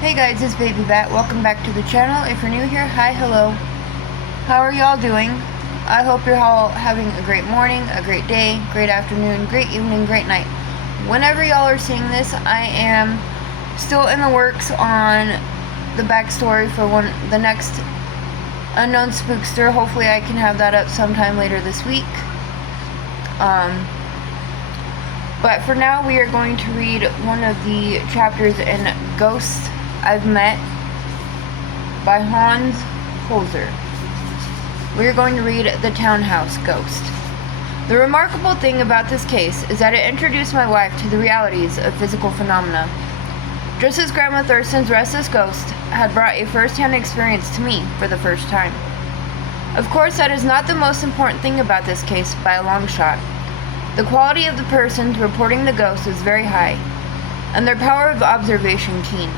Hey guys, it's Baby Bat. Welcome back to the channel. If you're new here, hi, hello. How are y'all doing? I hope you're all having a great morning, a great day, great afternoon, great evening, great night. Whenever y'all are seeing this, I am still in the works on the backstory for the next Unknown Spookster. Hopefully I can have that up sometime later this week. But for now, we are going to read one of the chapters in Ghosts I've Met by Holzer. We are going to read The Townhouse Ghost. The remarkable thing about this case is that it introduced my wife to the realities of physical phenomena. Just as Grandma Thurston's restless ghost had brought a first-hand experience to me for the first time. Of course, that is not the most important thing about this case by a long shot. The quality of the persons reporting the ghost is very high, and their power of observation keen.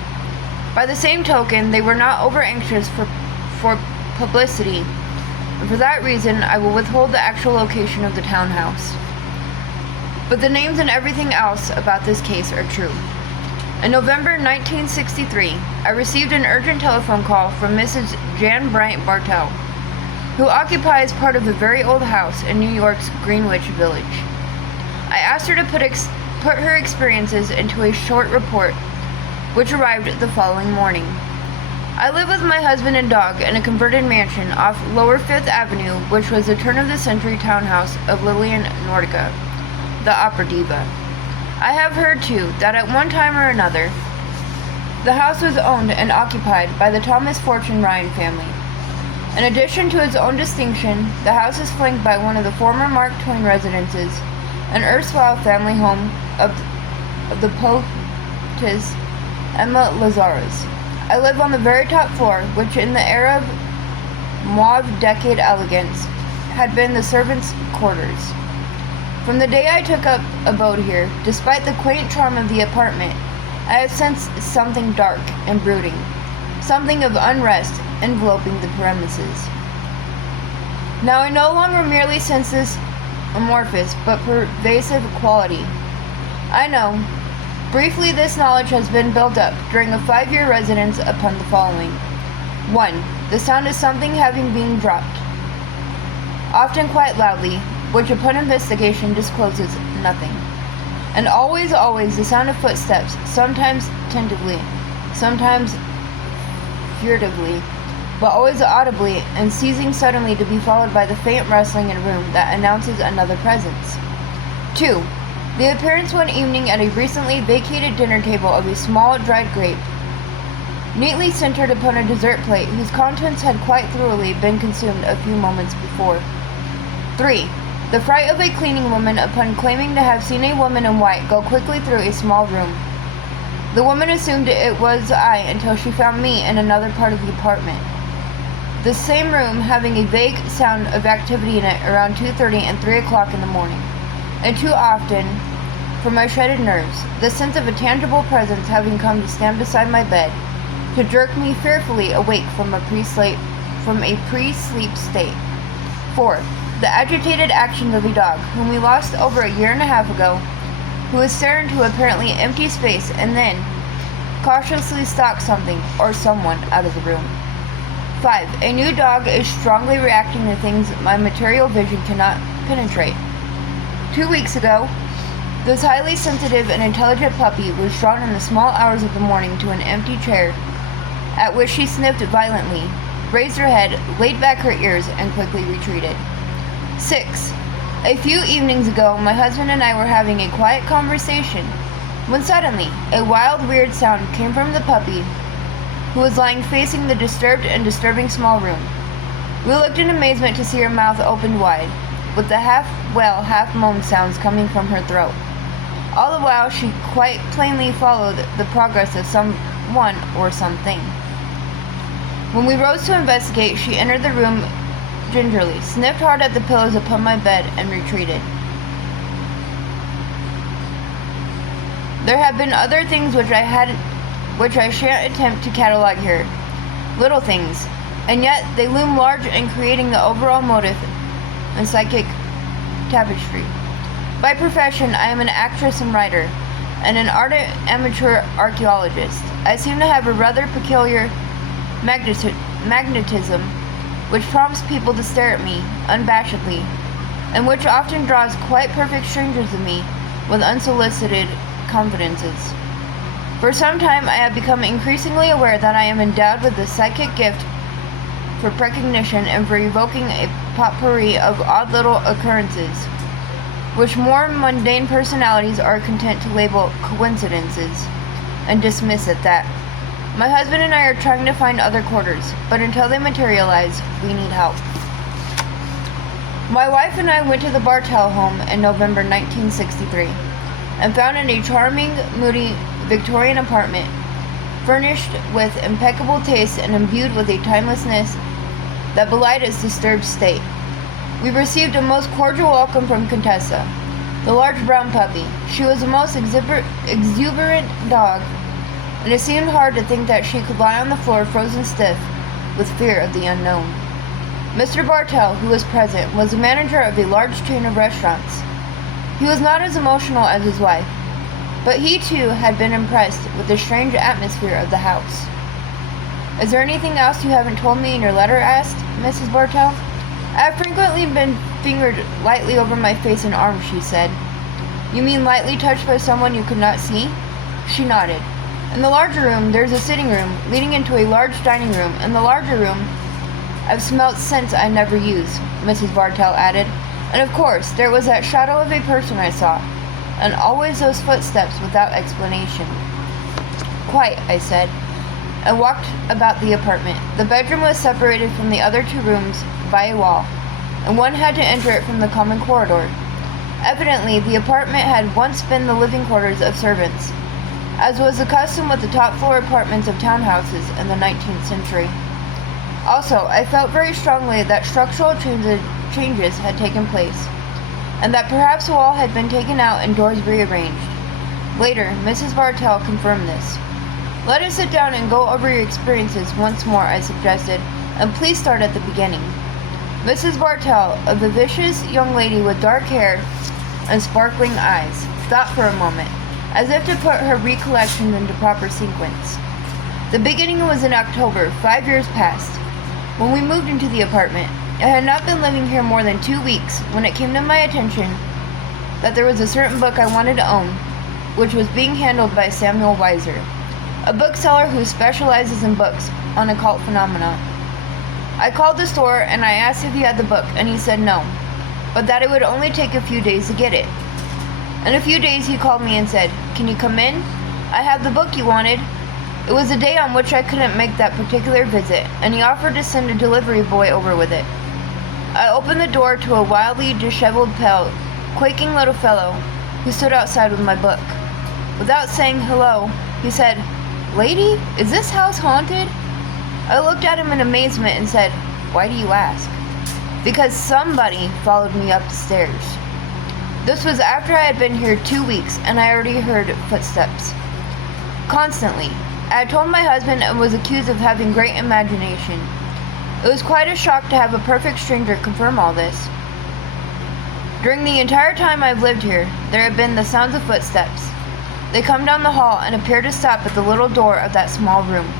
By the same token, they were not over-anxious for publicity, and for that reason, I will withhold the actual location of the townhouse. But the names and everything else about this case are true. In November 1963, I received an urgent telephone call from Mrs. Jan Bryant Bartell, who occupies part of a very old house in New York's Greenwich Village. I asked her to put her experiences into a short report, which arrived the following morning. I live with my husband and dog in a converted mansion off Lower Fifth Avenue, which was the turn-of-the-century townhouse of Lillian Nordica, the opera diva. I have heard, too, that at one time or another, the house was owned and occupied by the Thomas Fortune Ryan family. In addition to its own distinction, the house is flanked by one of the former Mark Twain residences, an erstwhile family home of the poetess Emma Lazarus. I live on the very top floor, which in the era of mauve decade elegance had been the servants' quarters. From the day I took up abode here, despite the quaint charm of the apartment, I have sensed something dark and brooding, something of unrest enveloping the premises. Now I no longer merely sense this amorphous but pervasive quality. I know. Briefly, this knowledge has been built up during a 5-year residence upon the following. 1. The sound of something having been dropped, often quite loudly, which upon investigation discloses nothing. And always the sound of footsteps, sometimes tentatively, sometimes furtively, but always audibly and ceasing suddenly, to be followed by the faint rustling in a room that announces another presence. 2. The appearance one evening at a recently vacated dinner table of a small dried grape, neatly centered upon a dessert plate whose contents had quite thoroughly been consumed a few moments before. 3. The fright of a cleaning woman upon claiming to have seen a woman in white go quickly through a small room. The woman assumed it was I until she found me in another part of the apartment. The same room having a vague sound of activity in it around 2:30 and 3 o'clock in the morning. And too often, for my shredded nerves, the sense of a tangible presence having come to stand beside my bed, to jerk me fearfully awake from a pre-sleep state. 4. The agitated actions of a dog, whom we lost over a year and a half ago, who was staring into apparently empty space and then cautiously stalked something or someone out of the room. 5. A new dog is strongly reacting to things my material vision cannot penetrate. 2 weeks ago, this highly sensitive and intelligent puppy was drawn in the small hours of the morning to an empty chair, at which she sniffed violently, raised her head, laid back her ears, and quickly retreated. 6. A few evenings ago, my husband and I were having a quiet conversation, when suddenly, a wild, weird sound came from the puppy, who was lying facing the disturbed and disturbing small room. We looked in amazement to see her mouth opened wide, with the half-wail, half-moan sounds coming from her throat. All the while, she quite plainly followed the progress of someone or something. When we rose to investigate, she entered the room gingerly, sniffed hard at the pillows upon my bed, and retreated. There have been other things which I shan't attempt to catalog here. Little things, and yet they loom large in creating the overall motive and psychic tapestry. By profession, I am an actress and writer, and an ardent amateur archaeologist. I seem to have a rather peculiar magnetism which prompts people to stare at me unabashedly, and which often draws quite perfect strangers to me with unsolicited confidences. For some time I have become increasingly aware that I am endowed with the psychic gift for precognition and for evoking a potpourri of odd little occurrences, which more mundane personalities are content to label coincidences, and dismiss at that. My husband and I are trying to find other quarters, but until they materialize, we need help. My wife and I went to the Bartell home in November 1963 and found it a charming, moody Victorian apartment, furnished with impeccable taste and imbued with a timelessness that belied its disturbed state. We received a most cordial welcome from Contessa, the large brown puppy. She was the most exuberant dog, and it seemed hard to think that she could lie on the floor frozen stiff with fear of the unknown. Mr. Bartell, who was present, was the manager of a large chain of restaurants. He was not as emotional as his wife, but he too had been impressed with the strange atmosphere of the house. "Is there anything else you haven't told me in your letter?" asked Mrs. Bartell. "I have frequently been fingered lightly over my face and arms," she said. "You mean lightly touched by someone you could not see?" She nodded. "In the larger room, there's a sitting room leading into a large dining room. In the larger room, I've smelt scents I never use," Mrs. Bartell added. "And of course, there was that shadow of a person I saw, and always those footsteps without explanation." "Quite," I said, and walked about the apartment. The bedroom was separated from the other two rooms by a wall, and one had to enter it from the common corridor. Evidently, the apartment had once been the living quarters of servants, as was the custom with the top-floor apartments of townhouses in the 19th century. Also, I felt very strongly that structural changes had taken place, and that perhaps the wall had been taken out and doors rearranged. Later, Mrs. Bartell confirmed this. "Let us sit down and go over your experiences once more," I suggested, "and please start at the beginning." Mrs. Bartell, a vivacious young lady with dark hair and sparkling eyes, thought for a moment, as if to put her recollections into proper sequence. "The beginning was in October, 5 years past, when we moved into the apartment. I had not been living here more than 2 weeks when it came to my attention that there was a certain book I wanted to own, which was being handled by Samuel Weiser, a bookseller who specializes in books on occult phenomena. I called the store and I asked if he had the book, and he said no, but that it would only take a few days to get it. In a few days he called me and said, 'Can you come in? I have the book you wanted.' It was a day on which I couldn't make that particular visit, and he offered to send a delivery boy over with it. I opened the door to a wildly disheveled, pale, quaking little fellow who stood outside with my book. Without saying hello, he said, 'Lady, is this house haunted?' I looked at him in amazement and said, 'Why do you ask?' 'Because somebody followed me up the stairs.' This was after I had been here 2 weeks, and I already heard footsteps. Constantly. I had told my husband and was accused of having great imagination. It was quite a shock to have a perfect stranger confirm all this. During the entire time I've lived here, there have been the sounds of footsteps. They come down the hall and appear to stop at the little door of that small room.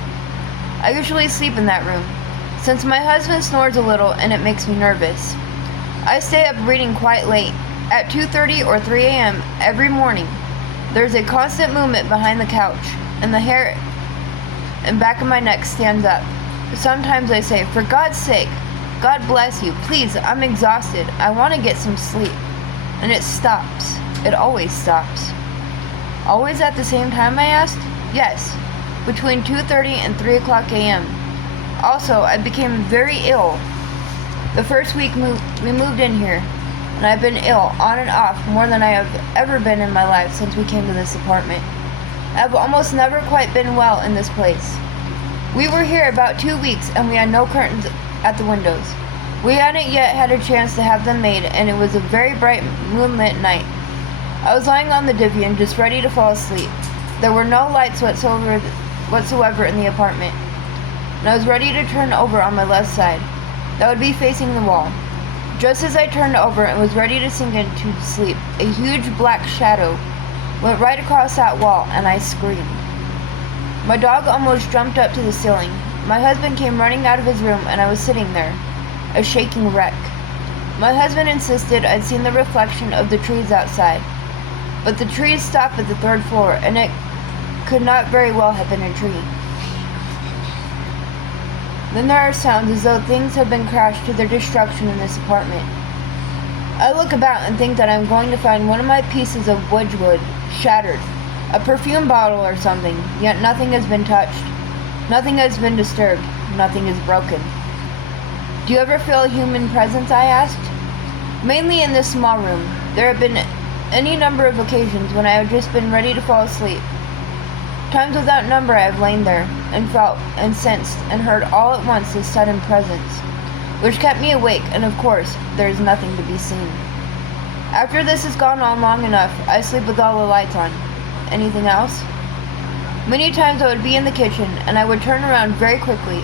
I usually sleep in that room, since my husband snores a little and it makes me nervous. I stay up reading quite late. At 2:30 or 3 a.m. every morning, there's a constant movement behind the couch, and the hair and back of my neck stands up. Sometimes I say, 'For God's sake, God bless you, please, I'm exhausted, I want to get some sleep.' And it stops. It always stops." "Always at the same time?" I asked. "Yes, between 2:30 and 3 o'clock a.m. Also, I became very ill the first week we moved in here, and I've been ill on and off more than I have ever been in my life since we came to this apartment. I have almost never quite been well in this place. We were here about 2 weeks, and we had no curtains at the windows. We hadn't yet had a chance to have them made, and it was a very bright moonlit night. I was lying on the divan just ready to fall asleep. There were no lights whatsoever in the apartment, and I was ready to turn over on my left side. That would be facing the wall. Just as I turned over and was ready to sink into sleep, a huge black shadow went right across that wall, and I screamed. My dog almost jumped up to the ceiling. My husband came running out of his room, and I was sitting there, a shaking wreck. My husband insisted I'd seen the reflection of the trees outside, but the trees stopped at the 3rd floor, and it could not very well have been a tree. Then there are sounds as though things have been crashed to their destruction in this apartment. I look about and think that I'm going to find one of my pieces of wood shattered, a perfume bottle or something, yet nothing has been touched. Nothing has been disturbed. Nothing is broken. Do you ever feel a human presence? I asked. Mainly in this small room. There have been any number of occasions when I have just been ready to fall asleep. Times without number I have lain there, and felt, and sensed, and heard all at once this sudden presence, which kept me awake, and of course, there is nothing to be seen. After this has gone on long enough, I sleep with all the lights on. Anything else? Many times I would be in the kitchen, and I would turn around very quickly,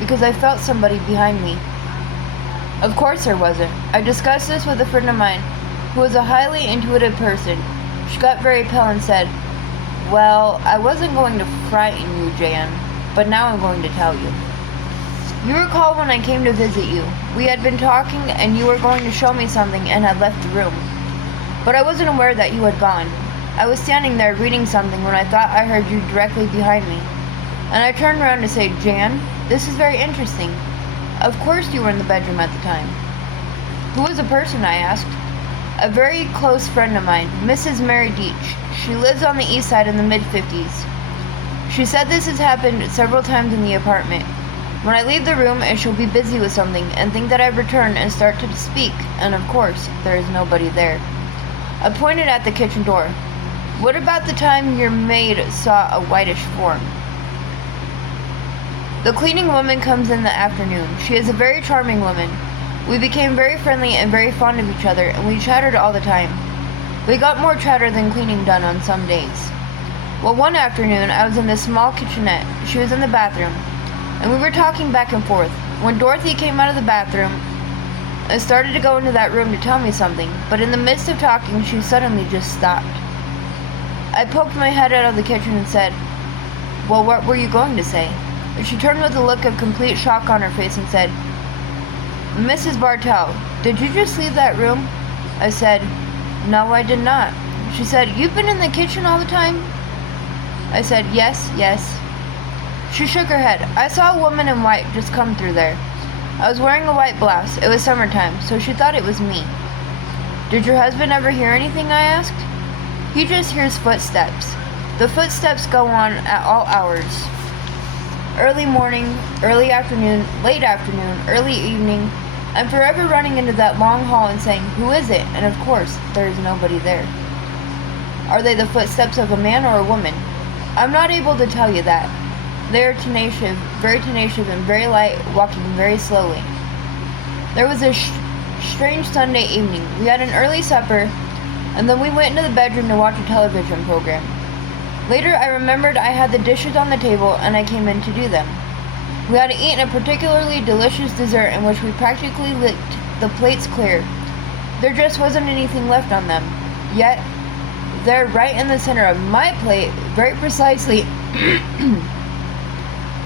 because I felt somebody behind me. Of course there wasn't. I discussed this with a friend of mine, who was a highly intuitive person. She got very pale and said, "Well, I wasn't going to frighten you, Jan, but now I'm going to tell you. You recall when I came to visit you, we had been talking and you were going to show me something and had left the room. But I wasn't aware that you had gone. I was standing there reading something when I thought I heard you directly behind me. And I turned around to say, 'Jan, this is very interesting. Of course you were in the bedroom at the time.' 'Who was the person?' I asked. 'A very close friend of mine, Mrs. Mary Deach. She lives on the east side in the mid-50s. She said this has happened several times in the apartment. When I leave the room and she'll be busy with something and think that I've returned and start to speak, and of course, there is nobody there.' I pointed at the kitchen door. 'What about the time your maid saw a whitish form?' 'The cleaning woman comes in the afternoon. She is a very charming woman. We became very friendly and very fond of each other, and we chattered all the time. We got more chatter than cleaning done on some days. Well, one afternoon, I was in this small kitchenette. She was in the bathroom, and we were talking back and forth, when Dorothy came out of the bathroom and started to go into that room to tell me something, but in the midst of talking, she suddenly just stopped. I poked my head out of the kitchen and said, 'Well, what were you going to say?' She turned with a look of complete shock on her face and said, 'Mrs. Bartell, did you just leave that room?' I said, 'No, I did not.' She said, 'You've been in the kitchen all the time?' I said, 'Yes, yes.' She shook her head. 'I saw a woman in white just come through there. I was wearing a white blouse. It was summertime, so she thought it was me.' 'Did your husband ever hear anything?' I asked. 'He just hears footsteps. The footsteps go on at all hours. Early morning, early afternoon, late afternoon, early evening. I'm forever running into that long hall and saying, "Who is it?" And of course, there is nobody there.' 'Are they the footsteps of a man or a woman?' 'I'm not able to tell you that. They are tenacious and very light, walking very slowly.' There was a strange Sunday evening. We had an early supper, and then we went into the bedroom to watch a television program. Later, I remembered I had the dishes on the table, and I came in to do them. We had eaten a particularly delicious dessert in which we practically licked the plates clear. There just wasn't anything left on them. Yet, there, right in the center of my plate, very precisely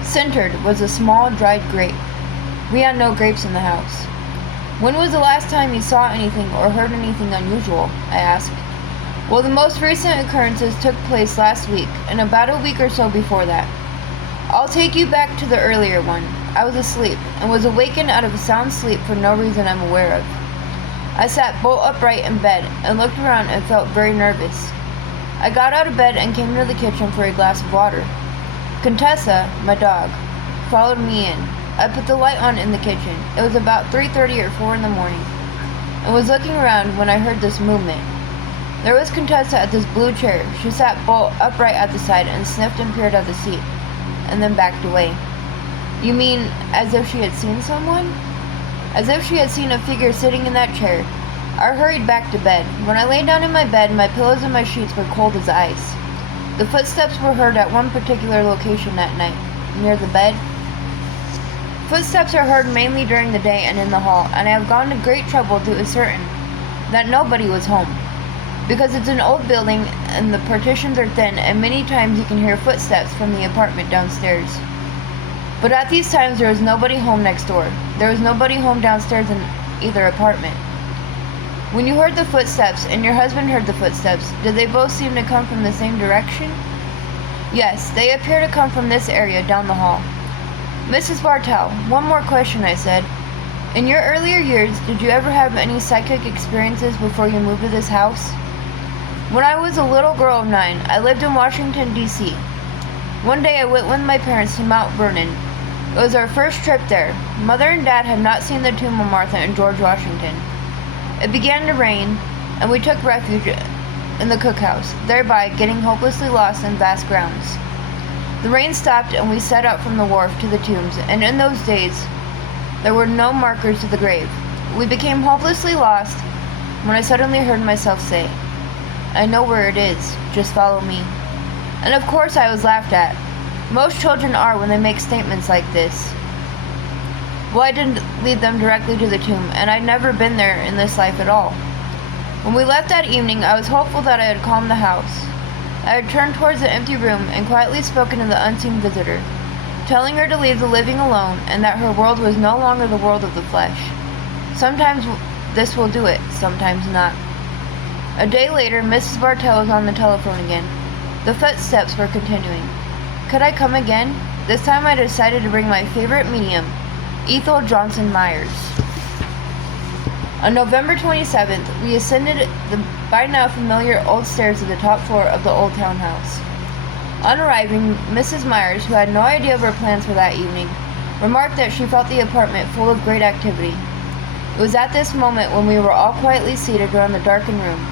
centered, was a small dried grape. We had no grapes in the house. 'When was the last time you saw anything or heard anything unusual?' I asked. 'Well, the most recent occurrences took place last week, and about a week or so before that. I'll take you back to the earlier one. I was asleep, and was awakened out of a sound sleep for no reason I'm aware of. I sat bolt upright in bed, and looked around and felt very nervous. I got out of bed and came into the kitchen for a glass of water. Contessa, my dog, followed me in. I put the light on in the kitchen. It was about 3:30 or 4 in the morning, and was looking around when I heard this movement. There was Contessa at this blue chair. She sat bolt upright at the side and sniffed and peered at the seat, and then backed away.' 'You mean as if she had seen someone?' 'As if she had seen a figure sitting in that chair.' I hurried back to bed. When I lay down in my bed, my pillows and my sheets were cold as ice. The footsteps were heard at one particular location that night, near the bed. Footsteps are heard mainly during the day and in the hall, and I have gone to great trouble to ascertain that nobody was home. because it's an old building and the partitions are thin, and many times you can hear footsteps from the apartment downstairs. But at these times there was nobody home next door. There was nobody home downstairs in either apartment. When you heard the footsteps and your husband heard the footsteps, did they both seem to come from the same direction? Yes, they appear to come from this area down the hall. Mrs. Bartell, one more question, I said. In your earlier years, did you ever have any psychic experiences before you moved to this house? When I was a little girl of 9, I lived in Washington, D.C. One day I went with my parents to Mount Vernon. It was our first trip there. Mother and Dad had not seen the tomb of Martha and George Washington. It began to rain, and we took refuge in the cookhouse, thereby getting hopelessly lost in vast grounds. The rain stopped, and we set out from the wharf to the tombs, and in those days, there were no markers to the grave. We became hopelessly lost when I suddenly heard myself say, "I know where it is, just follow me." And of course I was laughed at. Most children are when they make statements like this. Well, I didn't lead them directly to the tomb, and I'd never been there in this life at all. When we left that evening, I was hopeful that I had calmed the house. I had turned towards the empty room and quietly spoken to the unseen visitor, telling her to leave the living alone and that her world was no longer the world of the flesh. Sometimes this will do it, sometimes not. A day later, Mrs. Bartell was on the telephone again. The footsteps were continuing. Could I come again? This time I decided to bring my favorite medium, Ethel Johnson Myers. On November 27th, we ascended the by now familiar old stairs to the top floor of the old townhouse. On arriving, Mrs. Myers, who had no idea of our plans for that evening, remarked that she felt the apartment full of great activity. It was at this moment when we were all quietly seated around the darkened room.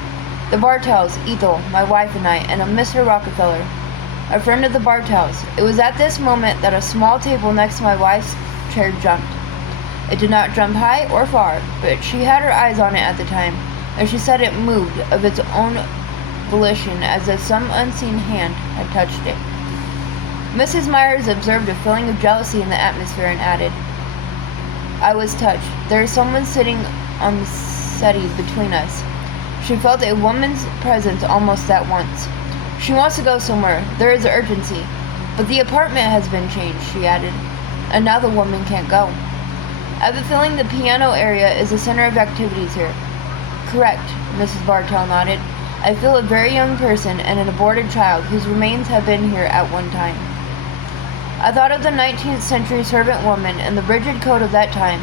The Bartells, Ethel, my wife and I, and a Mr. Rockefeller, a friend of the Bartells. It was at this moment that a small table next to my wife's chair jumped. It did not jump high or far, but she had her eyes on it at the time, and she said it moved of its own volition as if some unseen hand had touched it. Mrs. Myers observed a feeling of jealousy in the atmosphere and added, "I was touched. There is someone sitting on the settee between us." She felt a woman's presence almost at once. "She wants to go somewhere. There is urgency. But the apartment has been changed," she added, "and now the woman can't go." "I have a feeling the piano area is the center of activities here." "Correct," Mrs. Bartell nodded. "I feel a very young person and an aborted child whose remains have been here at one time." I thought of the 19th century servant woman and the rigid code of that time,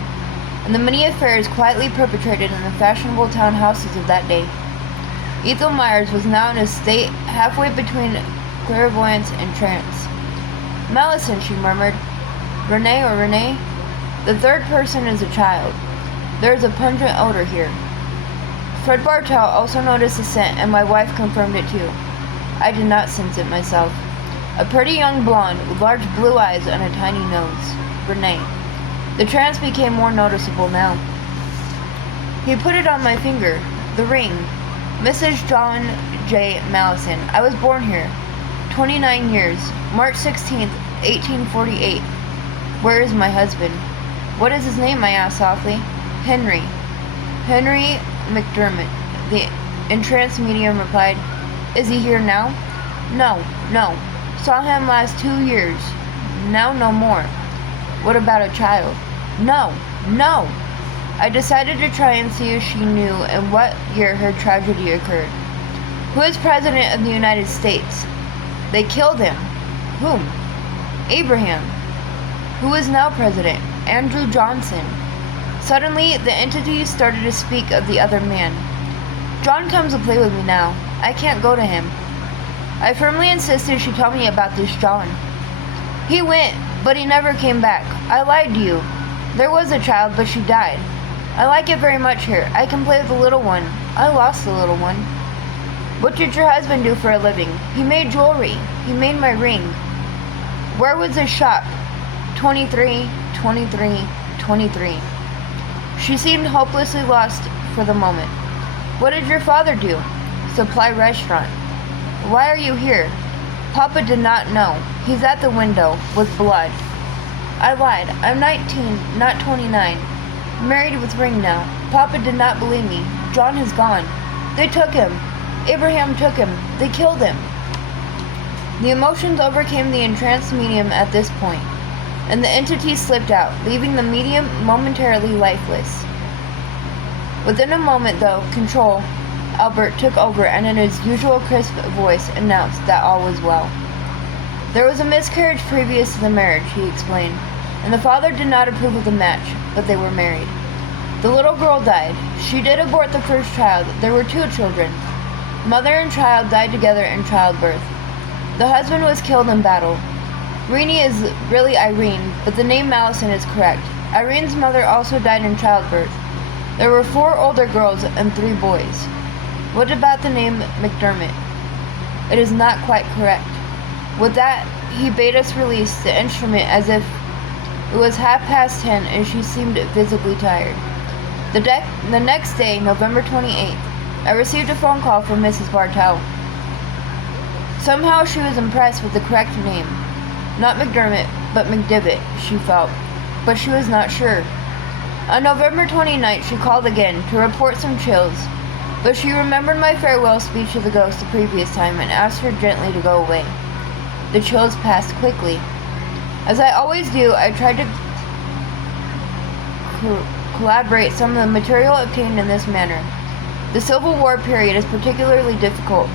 and the many affairs quietly perpetrated in the fashionable town houses of that day. Ethel Myers was now in a state halfway between clairvoyance and trance. "Mellison," she murmured. Renee? The third person is a child. There is a pungent odor here." Fred Bartell also noticed the scent, and my wife confirmed it too. I did not sense it myself. A pretty young blonde with large blue eyes and a tiny nose. Renee. The trance became more noticeable now. He put it on my finger. The ring. Mrs. John J. Mallison. I was born here. 29 years. March 16th, 1848. Where is my husband? What is his name? I asked softly. Henry McDermott. The entranced medium replied. Is he here now? No. Saw him last 2 years. Now no more. What about a child? No. I decided to try and see if she knew in what year her tragedy occurred. Who is President of the United States? They killed him. Whom? Abraham. Who is now president? Andrew Johnson. Suddenly, the entity started to speak of the other man. John comes to play with me now. I can't go to him. I firmly insisted she tell me about this John. He went, but he never came back. I lied to you. There was a child, but she died. I like it very much here. I can play with the little one. I lost the little one. What did your husband do for a living? He made jewelry. He made my ring. Where was his shop? 23. She seemed hopelessly lost for the moment. What did your father do? Supply restaurant. Why are you here? Papa did not know. He's at the window, with blood. I lied. I'm 19, not 29. Married with ring now. Papa did not believe me. John has gone. They took him. Abraham took him. They killed him. The emotions overcame the entranced medium at this point, and the entity slipped out, leaving the medium momentarily lifeless. Within a moment, though, control, Albert took over and in his usual crisp voice announced that all was well. There was a miscarriage previous to the marriage, he explained, and the father did not approve of the match, but they were married. The little girl died. She did abort the first child. There were 2 children. Mother and child died together in childbirth. The husband was killed in battle. Renee is really Irene, but the name Allison is correct. Irene's mother also died in childbirth. There were 4 older girls and 3 boys. What about the name McDermott? It is not quite correct. With that, he bade us release the instrument as if it was 10:30 and she seemed visibly tired. The next day, November 28th, I received a phone call from Mrs. Bartell. Somehow she was impressed with the correct name. Not McDermott, but McDivitt, she felt, but she was not sure. On November 29th, she called again to report some chills, but she remembered my farewell speech to the ghost the previous time and asked her gently to go away. The chills passed quickly. As I always do, I tried to collaborate some of the material obtained in this manner. The Civil War period is particularly difficult,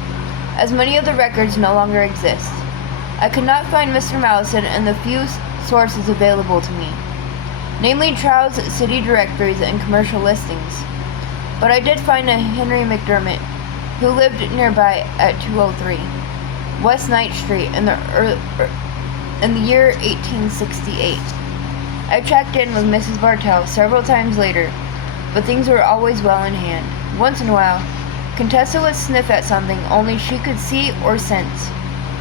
as many of the records no longer exist. I could not find Mr. Mallison in the few sources available to me, namely trials, city directories, and commercial listings. But I did find a Henry McDermott, who lived nearby at 203 West Ninth Street in the year 1868. I checked in with Mrs. Bartell several times later, but things were always well in hand. Once in a while, Contessa would sniff at something only she could see or sense,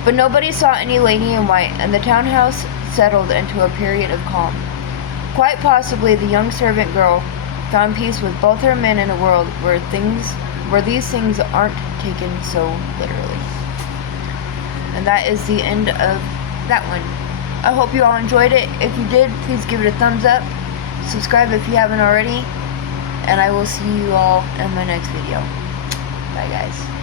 but nobody saw any lady in white, and the townhouse settled into a period of calm. Quite possibly the young servant girl found peace with both her men in a world where these things aren't taken so literally. And that is the end of that one. I hope you all enjoyed it. If you did, please give it a thumbs up. Subscribe if you haven't already. And I will see you all in my next video. Bye guys.